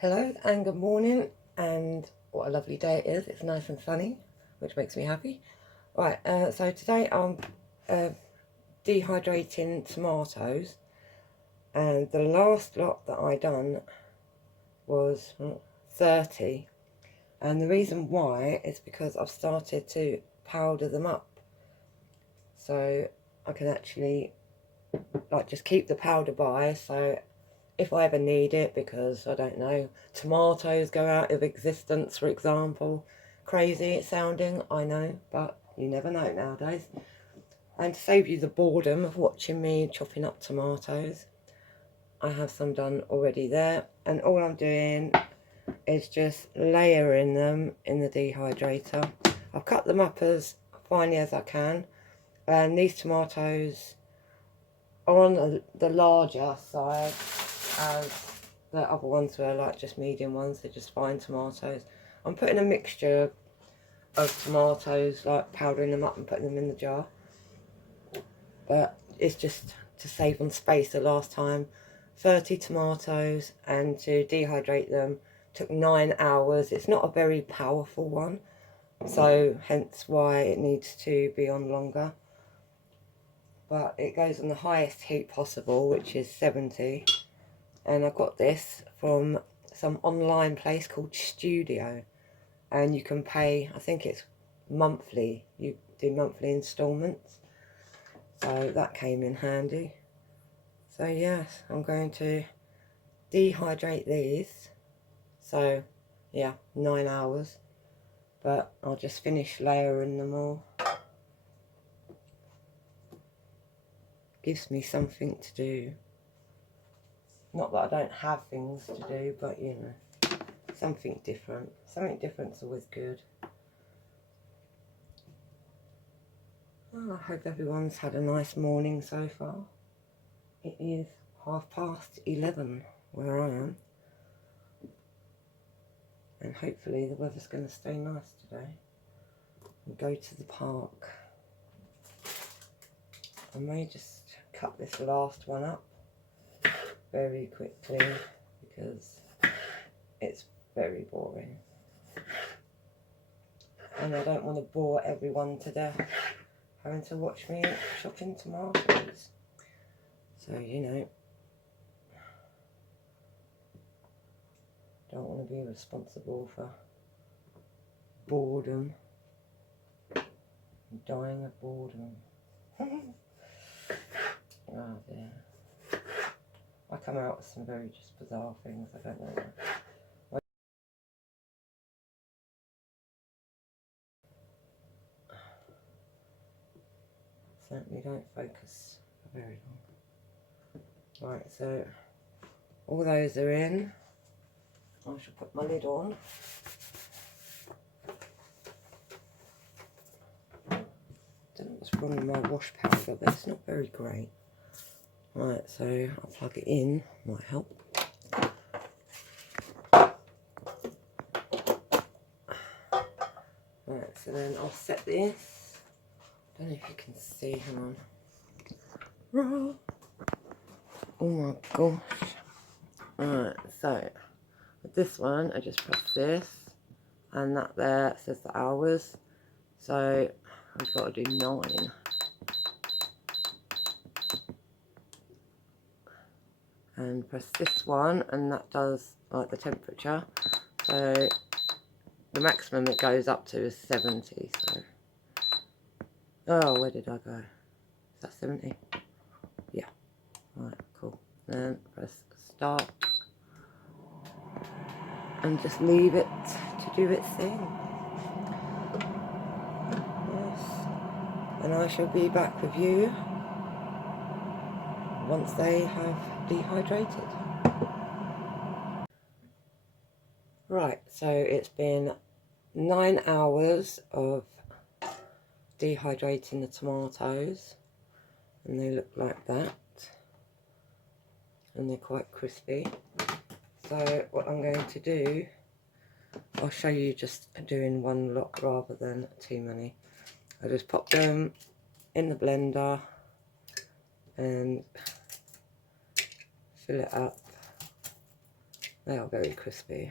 Hello and good morning, and what a lovely day it is. It's nice and sunny, which makes me happy. Right, so today I'm dehydrating tomatoes, and the last lot that I done was 30, and the reason why is because I've started to powder them up, so I can actually just keep the powder by, so if I ever need it, because I don't know, tomatoes go out of existence, for example. Crazy it's sounding, I know, but you never know nowadays. And to save you the boredom of watching me chopping up tomatoes, I have some done already there, and all I'm doing is just layering them in the dehydrator. I've cut them up as finely as I can, and these tomatoes are on the larger side, as the other ones were like just medium ones. They're just fine tomatoes. I'm putting a mixture of tomatoes, like powdering them up and putting them in the jar, but it's just to save on space. The last time 30 tomatoes, and to dehydrate them took 9 hours. It's not a very powerful one, so hence why it needs to be on longer, but it goes on the highest heat possible, which is 70. And I got this from some online place called Studio, and you can pay, I think it's monthly, you do monthly installments, so that came in handy. So yes, I'm going to dehydrate these, so yeah, 9 hours, but I'll just finish layering them all. Gives me something to do. Not that I don't have things to do, but you know, something different. Something different's always good. Oh, I hope everyone's had a nice morning so far. It is 11:30 where I am. And hopefully the weather's going to stay nice today. And go to the park. I may just cut this last one up very quickly, because it's very boring. And I don't want to bore everyone to death having to watch me chopping tomatoes. So, you know, don't want to be responsible for boredom. I'm dying of boredom. Oh dear. I come out with some very just bizarre things, I don't know. Certainly don't focus for very long. Right, so all those are in. I shall put my lid on. Don't know what's wrong with my wash powder, but it's not very great. Right, so I'll plug it in, might help. Right, so then I'll set this. Don't know if you can see, hang on. Oh my gosh. Right, so with this one, I just press this, and that there says the hours. So I've got to do 9. And press this one, and that does like the temperature. So the maximum it goes up to is 70. So, oh, where did I go? Is that 70? Yeah. Right, cool. Then press start, and just leave it to do its thing. Yes. And I shall be back with you once they have dehydrated. Right, so it's been 9 hours of dehydrating the tomatoes, and they look like that, and they're quite crispy. So what I'm going to do, I'll show you just doing one lot rather than too many. I just pop them in the blender and fill it up. They are very crispy.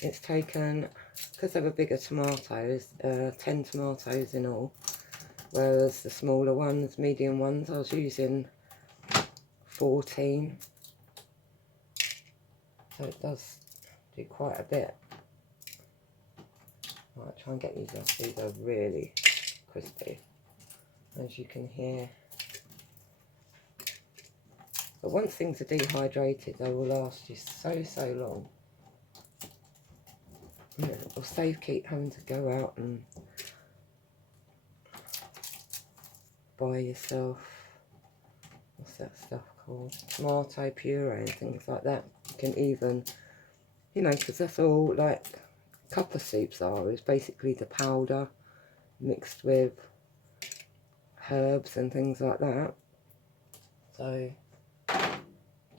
It's taken, because they were bigger tomatoes, 10 tomatoes in all, whereas the smaller ones, medium ones, I was using 14. So it does do quite a bit. Right, try and get these off. These are really crispy, as you can hear. But once things are dehydrated, they will last you so long. It will save keep having to go out and buy yourself, what's that stuff called? Tomato puree and things like that. You can even, you know, because that's all like cuppa soups are, is basically the powder mixed with herbs and things like that. So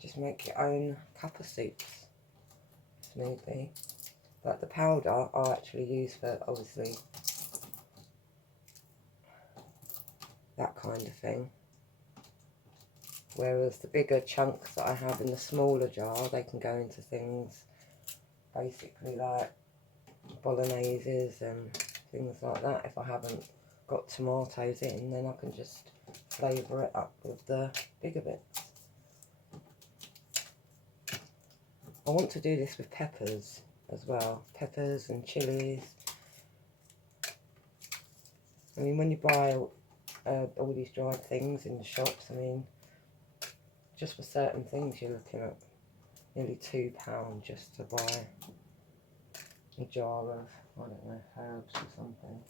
just make your own cuppa soups smoothie. But the powder I actually use for obviously that kind of thing. Whereas the bigger chunks that I have in the smaller jar, they can go into things basically like bologneses and things like that. If I haven't got tomatoes in, then I can just flavour it up with the bigger bits. I want to do this with peppers as well, peppers and chilies. I mean, when you buy all these dried things in the shops, I mean, just for certain things you're looking at nearly £2 just to buy a jar of, I don't know, herbs or something.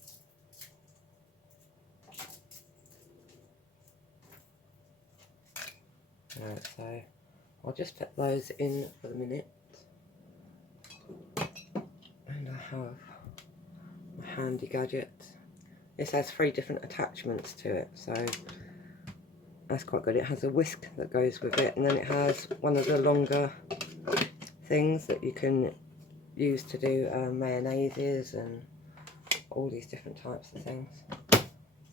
Right, so I'll just put those in for the minute. And I have a handy gadget. This has 3 different attachments to it, so that's quite good. It has a whisk that goes with it, and then it has one of the longer things that you can use to do mayonnaises and all these different types of things.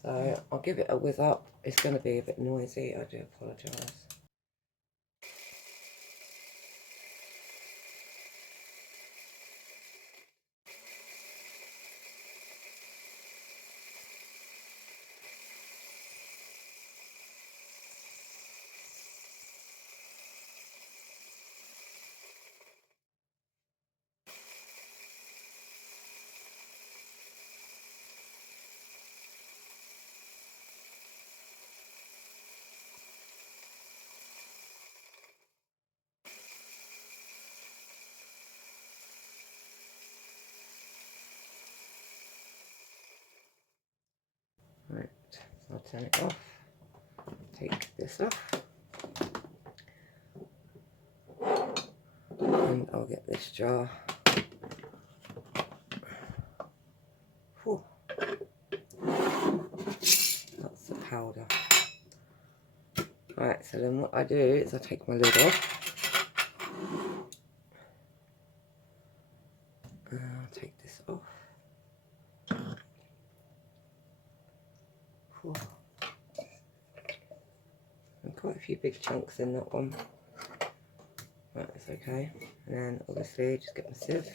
So I'll give it a whiz up. It's going to be a bit noisy, I do apologise. Right, so I'll turn it off, take this off, and I'll get this jar. Whew. That's the powder. Right, so then what I do is I take my lid off, and I'll take this off. Whew. And quite a few big chunks in that one. Right, that's okay. And then obviously just get my sieve.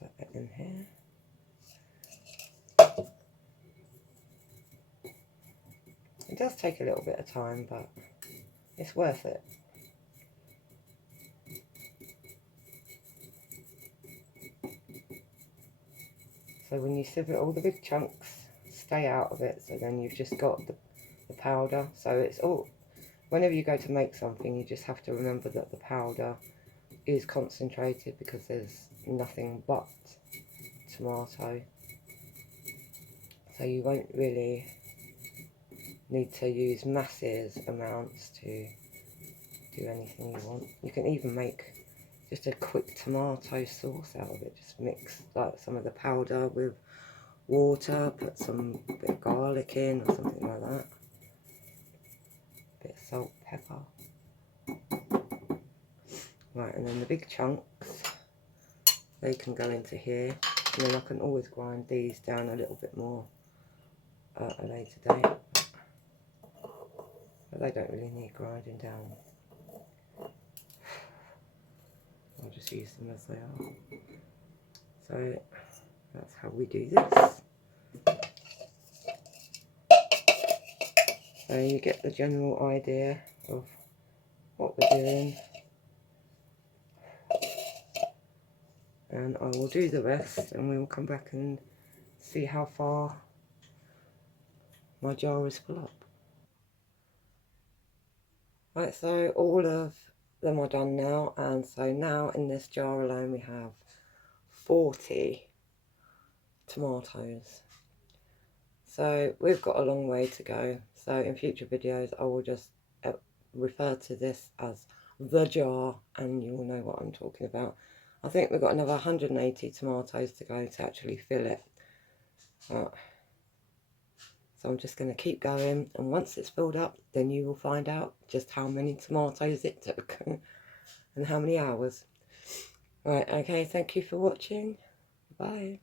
Put that in here. It does take a little bit of time, but it's worth it. So when you sieve it, all the big chunks stay out of it, so then you've just got the powder. So it's all, whenever you go to make something, you just have to remember that the powder is concentrated because there's nothing but tomato. So you won't really need to use massive amounts to do anything you want. You can even make just a quick tomato sauce out of it. Just mix like some of the powder with water, put some bit of garlic in or something like that. Bit of salt, pepper. Right, and then the big chunks they can go into here, and then I can always grind these down a little bit more at a later date. But they don't really need grinding down. I'll just use them as they are. So that's how we do this. So you get the general idea of what we're doing. And I will do the rest, and we will come back and see how far my jar is full up. Right, so all of them are done now, and so now in this jar alone we have 40 tomatoes. So we've got a long way to go. So in future videos I will just refer to this as the jar, and you will know what I'm talking about. I think we've got another 180 tomatoes to go to actually fill it. So I'm just going to keep going, and once it's filled up, then you will find out just how many tomatoes it took and how many hours. Right, okay, thank you for watching. Bye.